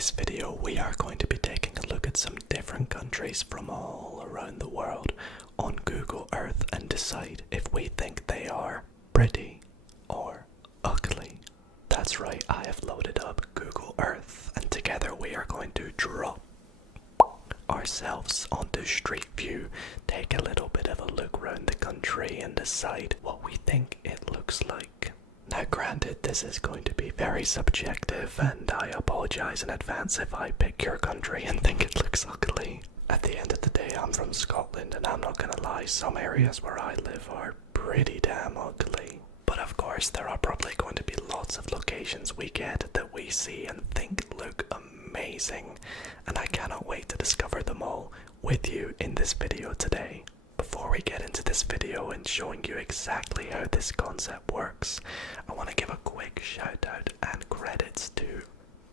this video, we are going to be taking a look at some different countries from all around the world on Google Earth and decide if we think they are pretty or ugly. That's right, I have loaded up Google Earth and together we are going to drop ourselves onto Street View, take a little bit of a look around the country and decide what we think it looks like. Now granted, this is going to be very subjective and I apologize in advance if I pick your country and think it looks ugly. At the end of the day, I'm from Scotland and I'm not gonna lie, some areas where I live are pretty damn ugly. But of course, there are probably going to be lots of locations we get that we see and think look amazing, and I cannot wait to discover them all with you in this video today. Before we get into this video and showing you exactly how this concept works, I want to give a quick shout out and credits to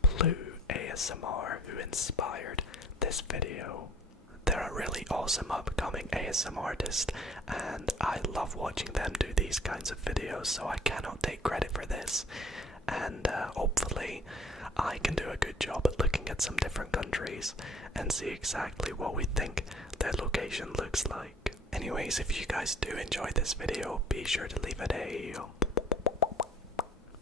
Blue ASMR who inspired this video. They're a really awesome upcoming ASMR artist and I love watching them do these kinds of videos, so I cannot take credit for this, and hopefully I can do a good job at looking at some different countries and see exactly what we think their location looks like. Anyways, if you guys do enjoy this video, be sure to leave it a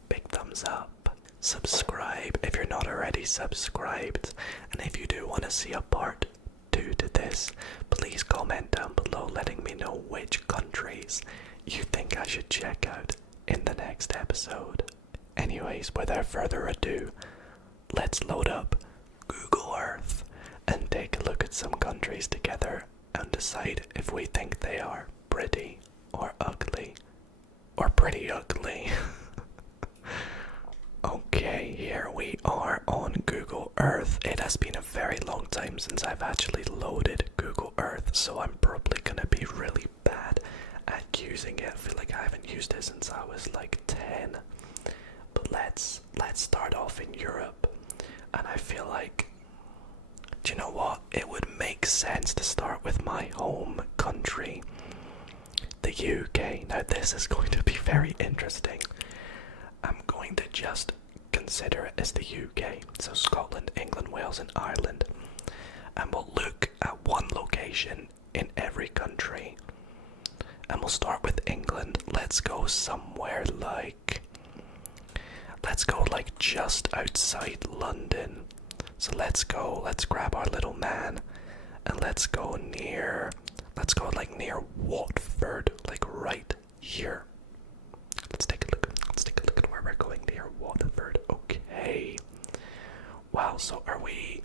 big thumbs up. Subscribe if you're not already subscribed, and if you do want to see a part 2 to this, please comment down below letting me know which countries you think I should check out in the next episode. Anyways, without further ado, let's load up Google Earth and take a look at some countries together and decide if we think they are pretty or ugly, or pretty ugly. Okay, here we are on Google Earth. It has been a very long time since I've actually loaded Google Earth, so I'm probably gonna be really bad at using it. I feel like I haven't used it since I was like 10. But let's start off in Europe, and I feel like, do you know what? It would make sense to start with my home country, the UK. Now this is going to be very interesting. I'm going to just consider it as the UK, so Scotland, England, Wales and Ireland, and we'll look at one location in every country, and we'll start with England. Let's go somewhere like, just outside London. So let's grab our little man and let's go near Watford, like right here. Let's take a look at where we're going, near Watford. Okay. Wow, so we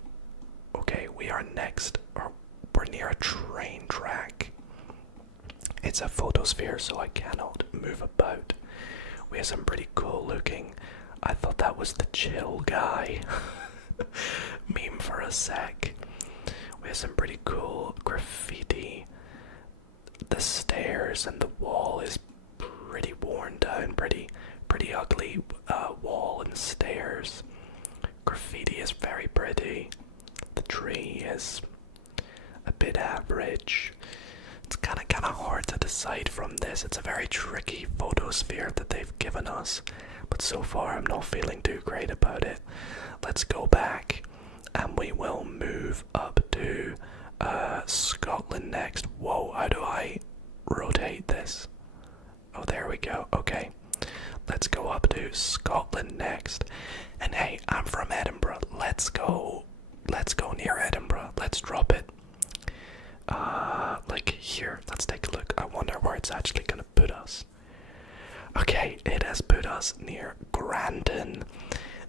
are next, or we're near a train track. It's a photosphere, so I cannot move about. We have some pretty cool looking, I thought that was the chill guy meme for a sec. We have some pretty cool graffiti. The stairs and the wall is pretty worn down, pretty ugly wall and stairs. Graffiti is very pretty. The tree is a bit average. It's kind of hard to decide from this. It's a very tricky photosphere that they've given us, but so far I'm not feeling too great about it. Let's go back and we will move up to Scotland next. Whoa, how do I rotate this? Oh, there we go. Okay, let's go up to Scotland next. And hey, I'm from Edinburgh. Let's go near Edinburgh. Let's drop it like here. Let's take a look. I wonder where it's actually gonna put us. Okay, it has put us near Grandon,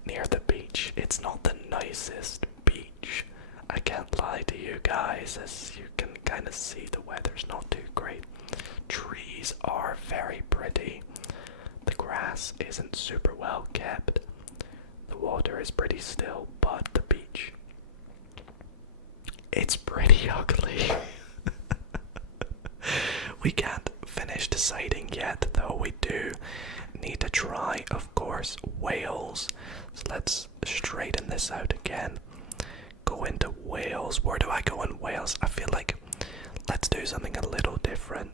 near the beach. It's not the nicest beach, I can't lie to you guys. As you can kind of see, the weather's not too great. Trees are very pretty. The grass isn't super well kept. The water is pretty still, but the beach, it's pretty ugly. We can't finish deciding yet, though we do need to try, of course, Wales. So let's straighten this out again. Go into Wales. Where do I go in Wales? I feel like let's do something a little different.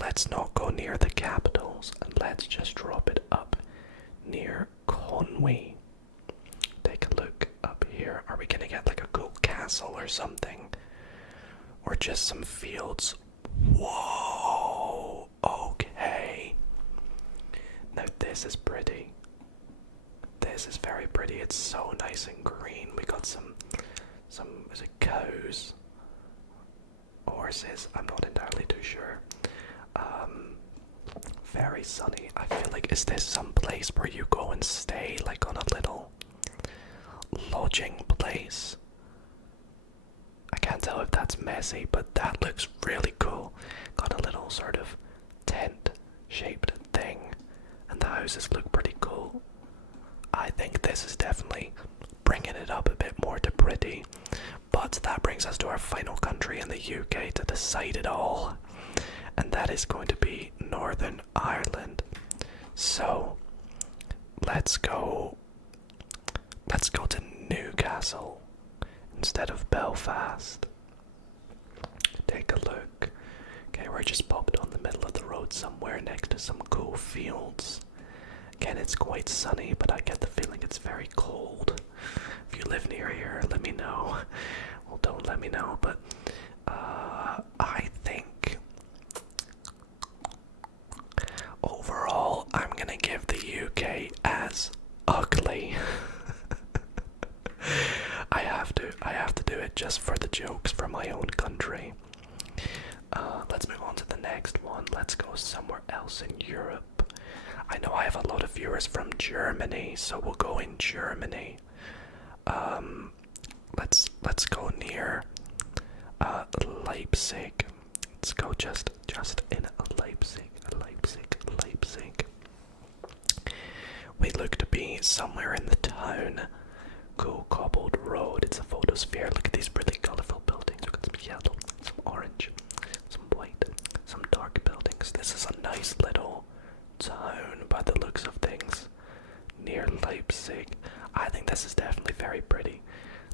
Let's not go near the capitals and let's just drop it up near Conwy. Take a look up here. Are we gonna get like a cool castle or something? Or just some fields? Whoa! Okay. Now this is pretty. This is very pretty. It's so nice and green. We got some is it cows? Horses? I'm not entirely too sure. Very sunny. I feel like, is this some place where you go and stay, like on a little lodging place? I can't tell if that's messy, but that looks really cool. Got a little sort of tent shaped thing, and the houses look pretty cool. I think this is definitely bringing it up a bit more to pretty. But that brings us to our final country in the UK to decide it all, and that is going to be Northern Ireland. So let's go to Newcastle instead of Belfast. Take a look. Okay, we're just popped on the middle of the road somewhere next to some cool fields. Again, it's quite sunny, but I get the feeling it's very cold. If you live near here, let me know. Well, don't let me know, but I think overall I'm gonna give the UK as ugly. I have to do it just for the jokes for my own country. Let's move on to the next one. Let's go somewhere else in Europe. I know I have a lot of viewers from Germany, so we'll go in Germany. Let's go near Leipzig. Let's go just in Leipzig. We look to be somewhere in the town. Cool cobbled road. It's a photosphere. Look at these really colourful buildings. We've got some yellow, some orange, some white, some dark buildings. This is a nice little town by the looks of things near Leipzig. I think this is definitely very pretty.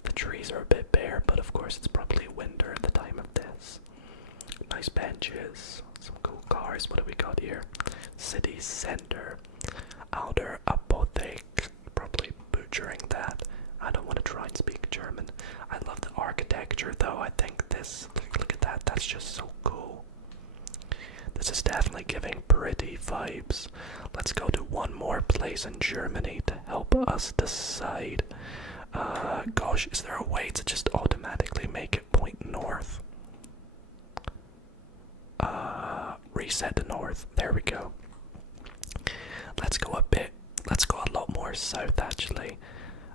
The trees are a bit bare, but of course it's probably winter at the time of this. Nice benches, some cool cars. What do we got here? City centre. Outer Apothek. Probably butchering that. I don't want to try and speak German. I love the architecture though. I think this, look at that, that's just so cool. This is definitely giving pretty vibes. Let's go to one more place in Germany to help us decide. Gosh, is there a way to just automatically make it point north? Reset to north. There we go. Let's go a lot more south actually.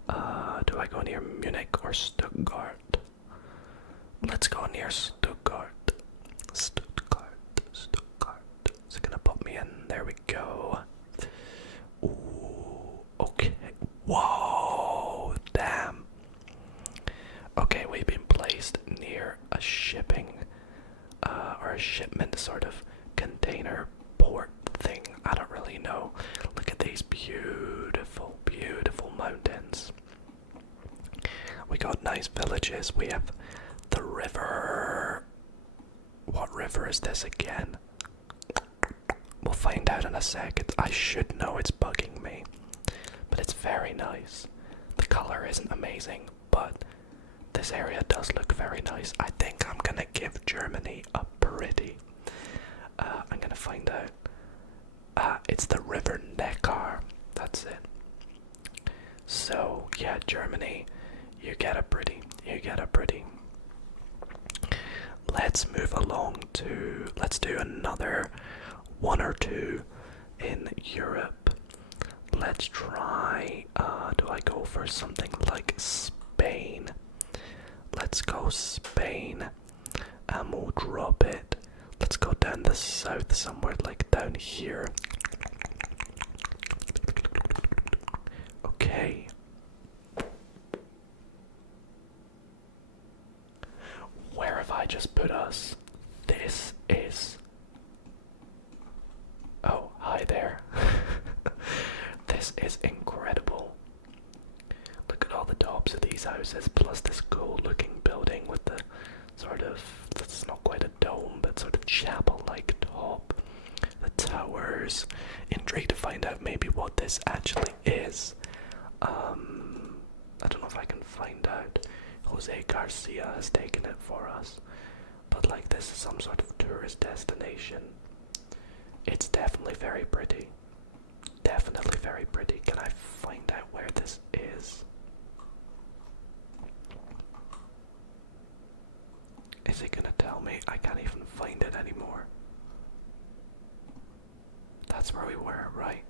Do I go near Munich or Stuttgart? Let's go near Stuttgart. Stuttgart. Is it gonna put me in? There we go. Ooh, okay. Whoa, damn. Okay, we've been placed near a shipping, or a shipment sort of container port thing. I don't really know. Look at these beautiful, beautiful mountains. We got nice villages. We have the river. What river is this again? We'll find out in a second. I should know, it's bugging me. But it's very nice. The color isn't amazing, but this area does look very nice. I think I'm gonna give Germany a pretty. I'm gonna find out. It's the River Neckar. That's it. So, yeah, Germany, you get a pretty. Let's move along to, let's do another one or two in Europe. Let's try, do I go for something like Spain? Let's go Spain, and we'll drop it. Let's go down the south somewhere, like down here. Okay. Where have I just put us? This is... Oh, hi there. This is incredible. Look at all the tops of these houses, plus this cool looking building with the sort of, it's not quite a dome, but sort of chapel-like top. The towers. Intrigued to find out maybe what this actually is. I don't know if I can find out. Jose Garcia has taken it for us. But like this is some sort of tourist destination. It's definitely very pretty. Definitely very pretty. Can I find out where this is? Is it gonna tell me? I can't even find it anymore. That's where we were, right?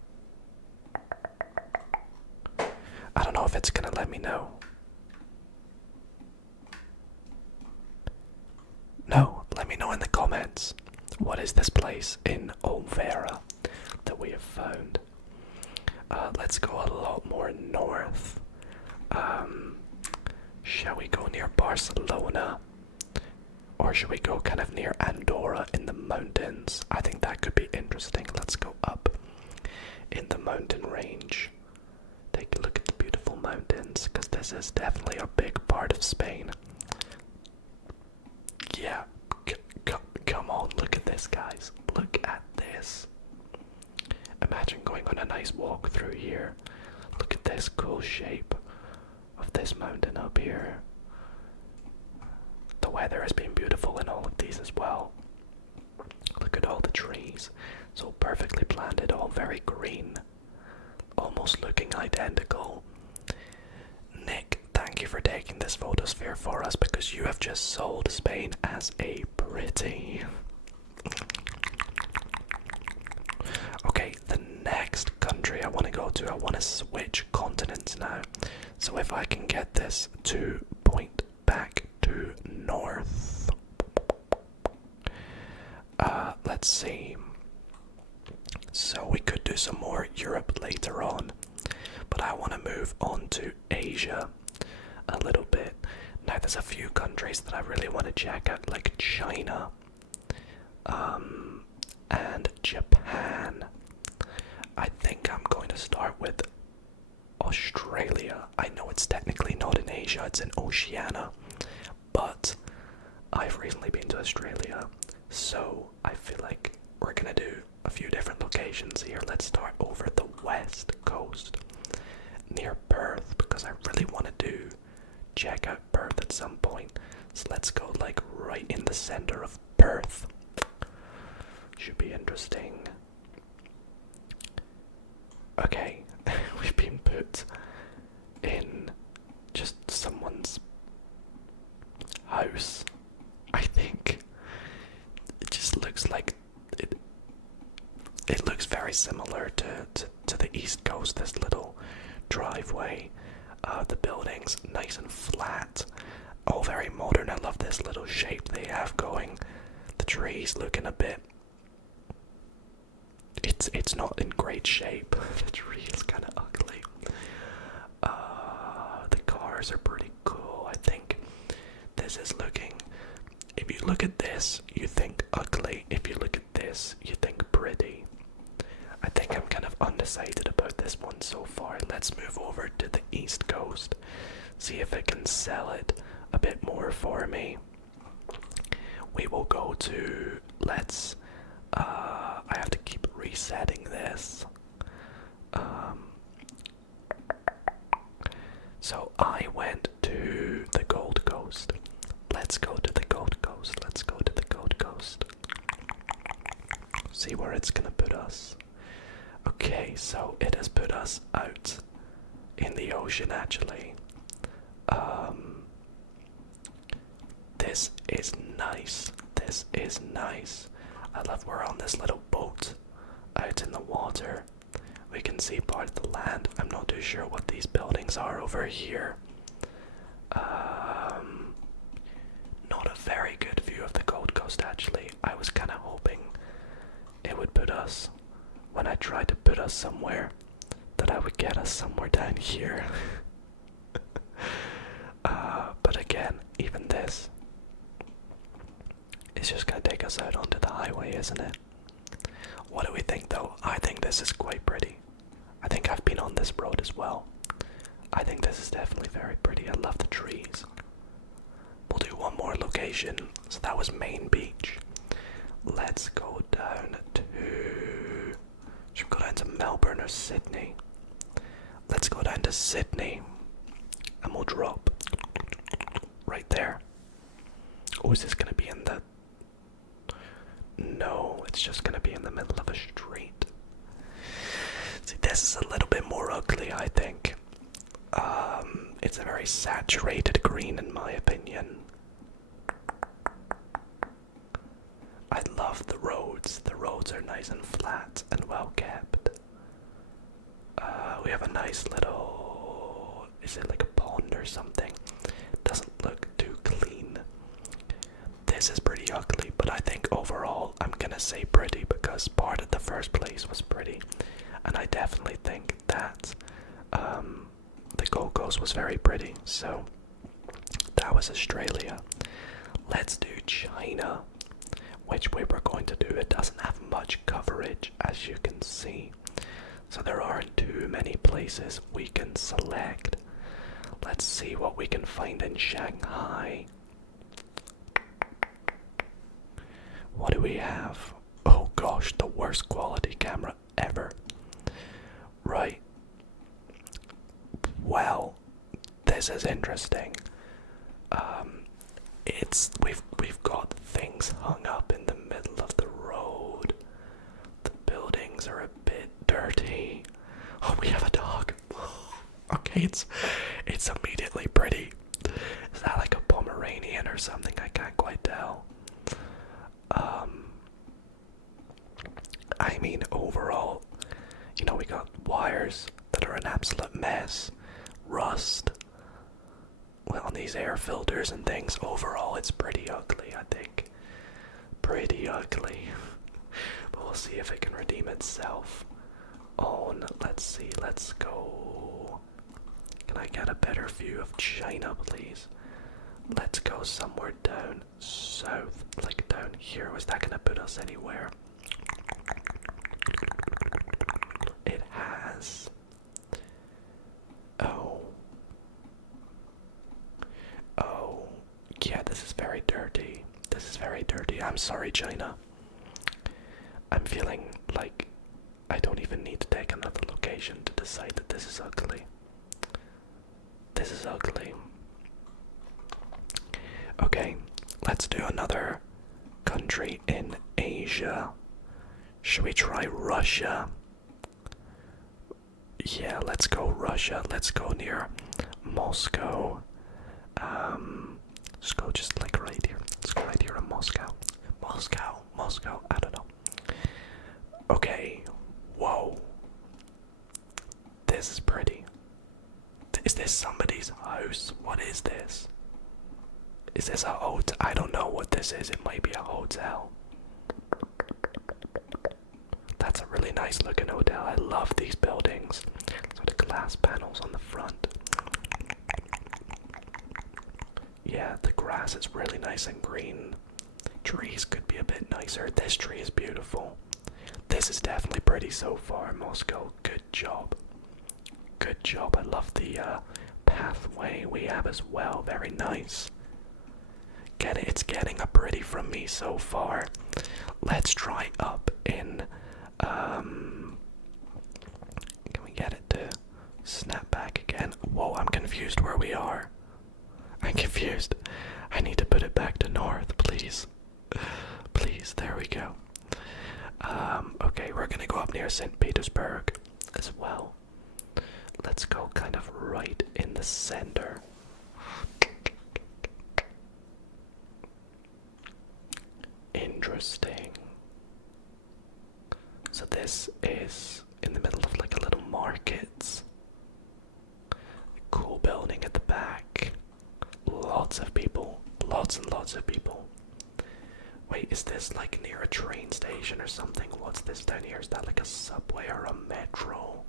I don't know if it's gonna let me know. No, let me know in the comments. What is this place in Olvera that we have found? Let's go a lot more north. Shall we go near Barcelona? Or should we go kind of near Andorra in the mountains? I think that could be interesting. Let's go up in the mountain range. Take a look at the beautiful mountains, because this is definitely a big part of Spain. Yeah, come on, look at this, guys. Look at this. Imagine going on a nice walk through here. Look at this cool shape of this mountain up here. The weather has been beautiful in all of these as well. Look at all the trees, so perfectly planted, all very green, almost looking identical. Nick, thank you for taking this photosphere for us, because you have just sold Spain as a pretty. Okay, the next country I want to go to, I want to switch continents now. So if I can get this to point back to north. Let's see. So we could do some more Europe later on, but I want to move on to Asia a little bit. Now there's a few countries that I really want to check out, like China, and Japan. I think I'm going to start with Australia. I know it's technically not in Asia, it's in Oceania, but I've recently been to Australia, so I feel like we're gonna do a few different locations here. Let's start over the west coast near Perth, because I really want to check out Perth at some point. So let's go like right in the center of Perth. Should be interesting. Okay, we've been put in just someone's house. I think it just looks like it looks very similar to the East Coast, this little driveway. The buildings nice and flat, all very modern. I love this little shape they have going. The trees looking a bit, it's not in great shape. The tree is kind of ugly. The cars are pretty cool. I think this is looking, if you look at this you think ugly, if you look at this you think pretty. I think I'm kind of undecided about this one so far. Let's move over to the East Coast, see if it can sell it a bit more for me. We will go to, let's, I have to keep resetting this. So I went to the Gold Coast. Let's go to the Gold Coast. Let's go to the Gold Coast. See where it's gonna put us. Okay, so it has put us out in the ocean actually. This is nice. This is nice. I love we're on this little boat out in the water. We can see part of the land. I'm not too sure what these buildings are over here. Not a very good view of the Gold Coast actually. I was kind of hoping it would put us, when I tried to put us somewhere, that I would get us somewhere down here. But again, even this is just gonna take us out onto the highway, isn't it? What do we think though? I think this is quite pretty. I think I've been on this road as well. I think this is definitely very pretty. I love the trees. We'll do one more location. So that was Main Beach. Let's go down to, should we go down to Melbourne or Sydney? Let's go down to Sydney. A drop right there. Oh, is this gonna be in the... No, it's just gonna be in the middle of a street. See, this is a little bit more ugly, I think. It's a very saturated green in my opinion. I love the roads. The roads are nice and flat and well kept. We have a nice little... Is it like a pond or something? Doesn't look too clean. This is pretty ugly, but I think overall I'm gonna say pretty because part of the first place was pretty. And I definitely think that the Gold Coast was very pretty. So that was Australia. Let's do China. Which way we're going to do. It doesn't have much coverage, as you can see. So there aren't too many places we can select. Let's see what we can find in Shanghai. What do we have? Oh gosh, the worst quality camera ever. Right. Well, this is interesting. We've got things hung up in the middle of the road. The buildings are a bit dirty. Oh, we have a dog. Okay, it's immediately pretty. Is that like a Pomeranian or something? I can't quite tell. I mean, overall, you know, we got wires that are an absolute mess. Rust. Well, on these air filters and things, overall it's pretty ugly, I think. Pretty ugly. But we'll see if it can redeem itself. Oh, no, let's see, let's go. Can I get a better view of China, please? Let's go somewhere down south, like down here. Was that gonna put us anywhere? It has. Oh, yeah, this is very dirty. This is very dirty. I'm sorry, China. I'm feeling like I don't even need to take another location to decide that this is ugly. This is ugly. Okay, let's do another country in Asia. Should we try Russia? Yeah, let's go Russia. Let's go near Moscow. Let's go just like right here. Let's go right here in Moscow. Moscow, I don't know. Okay, whoa. This is pretty. Is this somebody's house? What is this? Is this a hotel? I don't know what this is. It might be a hotel. That's a really nice looking hotel. I love these buildings. So the glass panels on the front. Yeah, the grass is really nice and green. Trees could be a bit nicer. This tree is beautiful. This is definitely pretty so far, Moscow. Good job. Good job. I love the pathway we have as well. Very nice. It's getting a pretty from me so far. Let's try up in... Can we get it to snap back again? Whoa, I'm confused where we are. I'm confused. I need to put it back to north, please. Please, there we go. Okay, we're gonna go up near St. Petersburg as well. Let's go kind of right in the center. Interesting. So this is in the middle of like a little market. Cool building at the back. Lots of people. Lots and lots of people. Wait, is this like near a train station or something? What's this down here? Is that like a subway or a metro?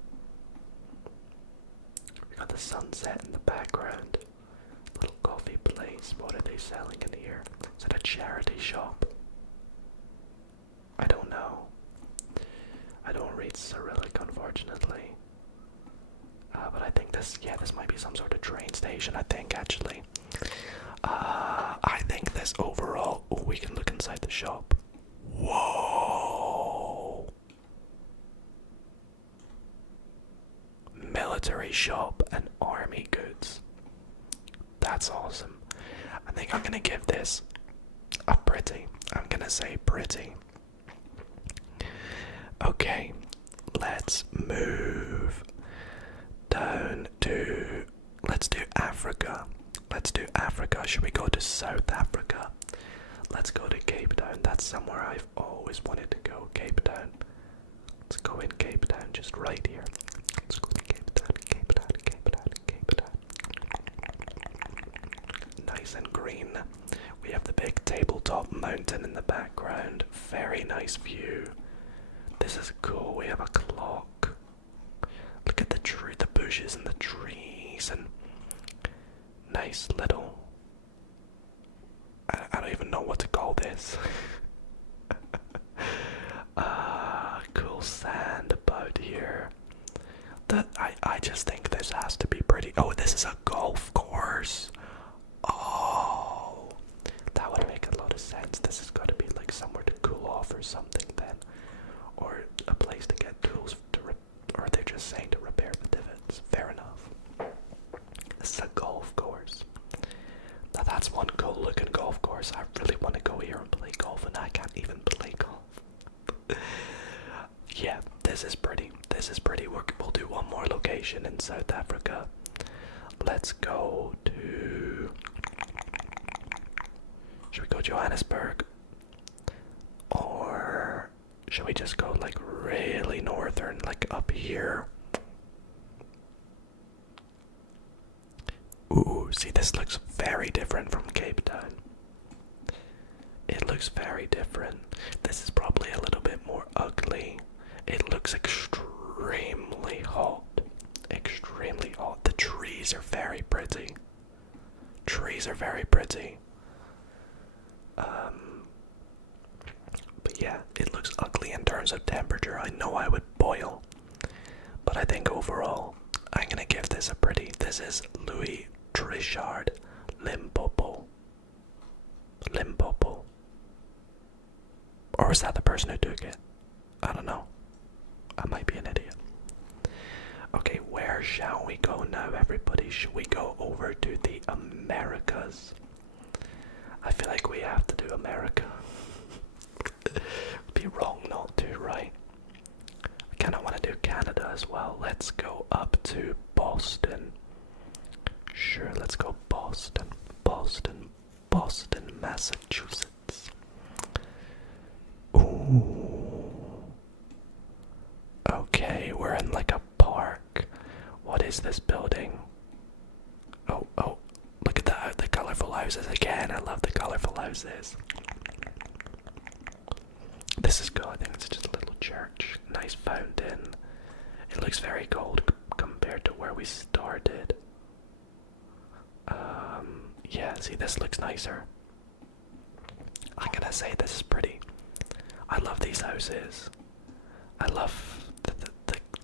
We got the sunset in the background. Little coffee place. What are they selling in here? Is it a charity shop? I don't know. I don't read Cyrillic, unfortunately. But I think this might be some sort of train station, I think, actually. I think this overall... Oh, we can look inside the shop. Whoa! Military shop and army goods. That's awesome. I think I'm gonna give this a pretty. I'm gonna say pretty. Okay, let's move down to, let's do Africa. Let's do Africa. Should we go to South Africa? Let's go to Cape Town. That's somewhere I've always wanted to go. Cape Town. Let's go in Cape Town, just right here. Let's go to Cape Town, Cape Town, Cape Town, Cape Town. Nice and green. We have the big tabletop mountain in the background. Very nice view. This is cool. We have a clock. Look at the tree, the bushes and the trees, and nice little. I don't even know what to call this. Cool sand about here. I just think this has to be pretty. Oh, this is a golf course. Oh, that would make a lot of sense. This has got to be like somewhere to cool off or something then, or a place to get tools to or they're just saying to repair the divots. Fair enough. This is a golf course. Now that's one cool looking golf course. I really want to go here and play golf, and I can't even play golf. Yeah, this is pretty. This is pretty. We'll do one more location in South Africa. Let's go to... Should we go Johannesburg? Or should we just go like really northern, like up here? Ooh, see, this looks very different from Cape Town. It looks very different. This is probably a little bit more ugly. It looks extremely hot. Extremely hot. The trees are very pretty. Trees are very pretty. But yeah, it looks ugly in terms of temperature. I know I would boil. But I think overall, I'm gonna give this a pretty. This is Louis Trichardt Limpopo. Limpopo. Or is that the person who took it? I don't know. I might be an idiot. Okay, where shall we go now, everybody? Should we go over to the Americas? I feel like we have to do America. It'd be wrong not to, right? I kind of want to do Canada as well. Let's go up to Boston. Sure, let's go Boston. Boston, Boston, Massachusetts. Ooh. Okay, we're in like a park. What is this building? Oh, look at that, the colorful houses again. I love the colorful houses. This is good. I think it's just a little church. Nice fountain. It looks very cold compared to where we started. Yeah, see, this looks nicer. I'm gonna say this is pretty. I love these houses. I love the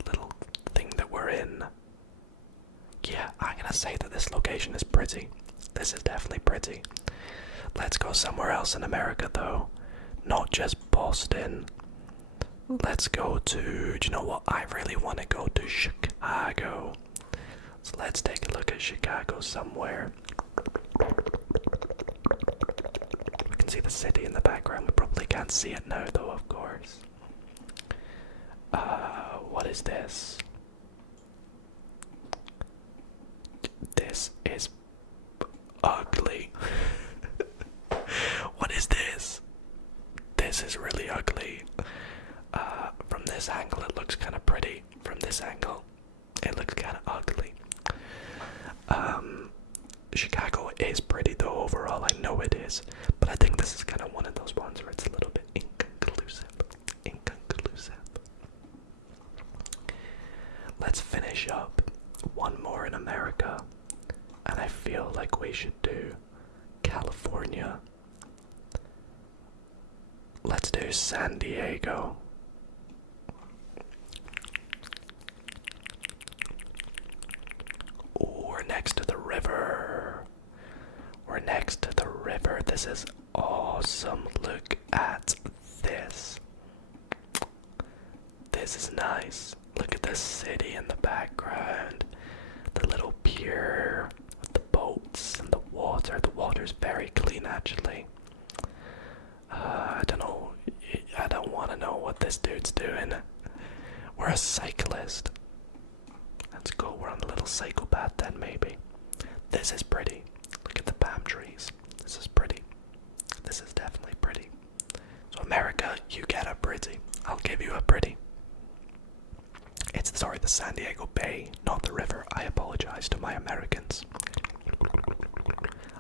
little thing that we're in. Yeah, I'm gonna say that this location is pretty. This is definitely pretty. Let's go somewhere else in America though. Not just Boston. Let's go to, do you know what? I really want to go to Chicago. So let's take a look at Chicago somewhere. We can see the city in the background. We probably can't see it now though, of course. What is this? This is ugly. What is this? This is really ugly. From this angle it looks kind of pretty. From this angle it looks kind of ugly. Chicago is pretty though overall, I know it is. But I think this is kind of one of those ones where it's a little bit inconclusive. Let's finish up one more in America. And I feel like we should do California. Let's do San Diego. Ooh, we're next to the river. We're next to the river. This is awesome. Look at this. This is nice. Look at the city in the background. The little pier with the boats and the water. The water's very clean, actually. I don't know. I don't want to know what this dude's doing. We're a cyclist. Let's go. We're on a little psychopath then, maybe. This is pretty. Look at the palm trees. This is pretty. This is definitely pretty. So America, you get a pretty. I'll give you a pretty. It's, sorry, the San Diego Bay, not the river. I apologize to my Americans.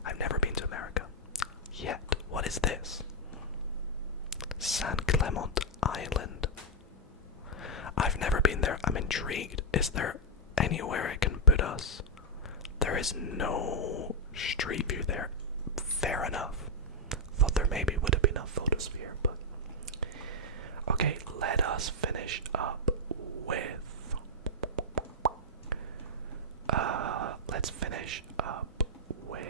I've never been to America yet. What is this? San Clement Island. I've never been there. I'm intrigued. Is there anywhere it can put us? There is no street view there. Fair enough. Thought there maybe would have been a photosphere, but okay, let us finish up with let's finish up with,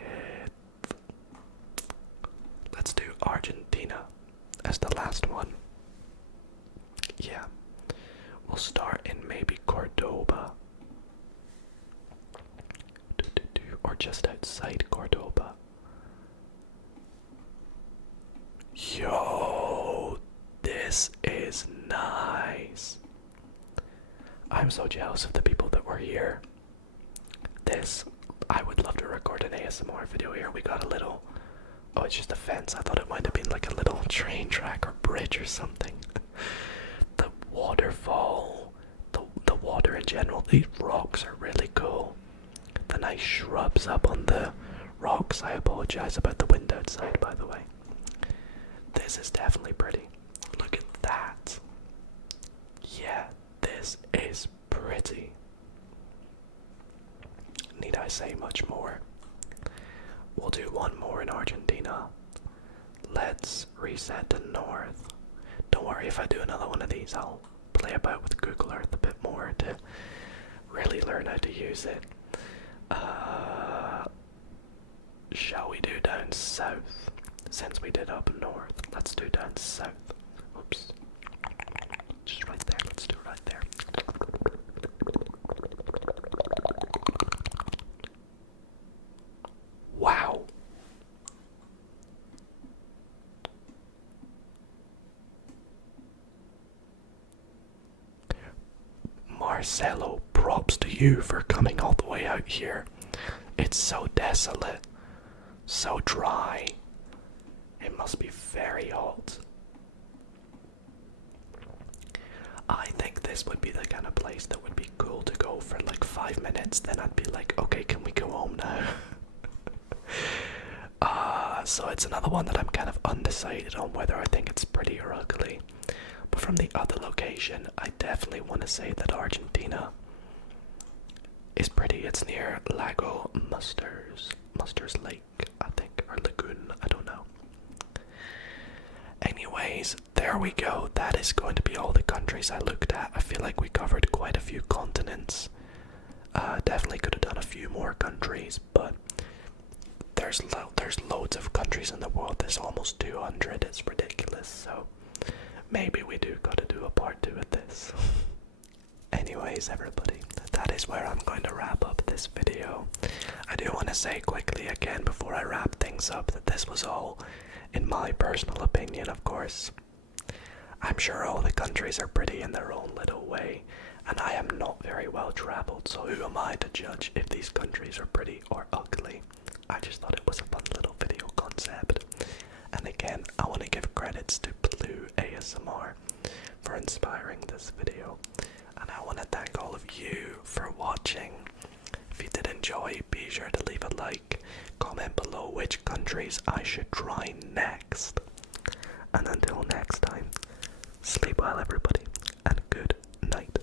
let's do Argentina as the last one. Yeah, we'll start in maybe Cordoba, or just outside Cordoba. Yo, this is nice. I'm so jealous of the people that were here. I would love to record an ASMR video here. We got a little, oh, it's just a fence. I thought it might have been like a little train track or bridge or something. The waterfall, the water in general, these rocks are really cool. The nice shrubs up on the rocks. I apologize about the wind outside, by the way. This is definitely pretty. Look at that. Yeah, this is pretty. Need I say much more? We'll do one more in Argentina. Let's reset to north. Don't worry, if I do another one of these, I'll play about with Google Earth a bit more to really learn how to use it. Shall we do down south? Since we did up north, let's do down south. Oops. Just right there, let's do it right there. Wow. Marcelo, props to you for coming all the way out here. It's so desolate, so dry. It must be very hot. I think this would be the kind of place that would be cool to go for like 5 minutes, then I'd be like, okay, can we go home now? So it's another one that I'm kind of undecided on whether I think it's pretty or ugly. But from the other location, I definitely want to say that Argentina is pretty. It's near Lago Musters Lake, I think, or Lagoon, I don't know. Anyways, there we go. That is going to be all the countries I looked at. I feel like we covered quite a few continents. Definitely could have done a few more countries, but there's loads of countries in the world. There's almost 200. It's ridiculous. So maybe we do gotta do a part 2 of this. Anyways, everybody, that is where I'm going to wrap up this video. I do want to say quickly again before I wrap things up that this was all in my personal opinion, of course. I'm sure all the countries are pretty in their own little way, and I am not very well traveled, so who am I to judge if these countries are pretty or ugly? I just thought it was a fun little video concept. And again, I want to give credits to Blue ASMR for inspiring this video. And I want to thank all of you for watching. If you did enjoy, be sure to leave a like, comment below which countries I should try next. And until next time, sleep well everybody, and good night.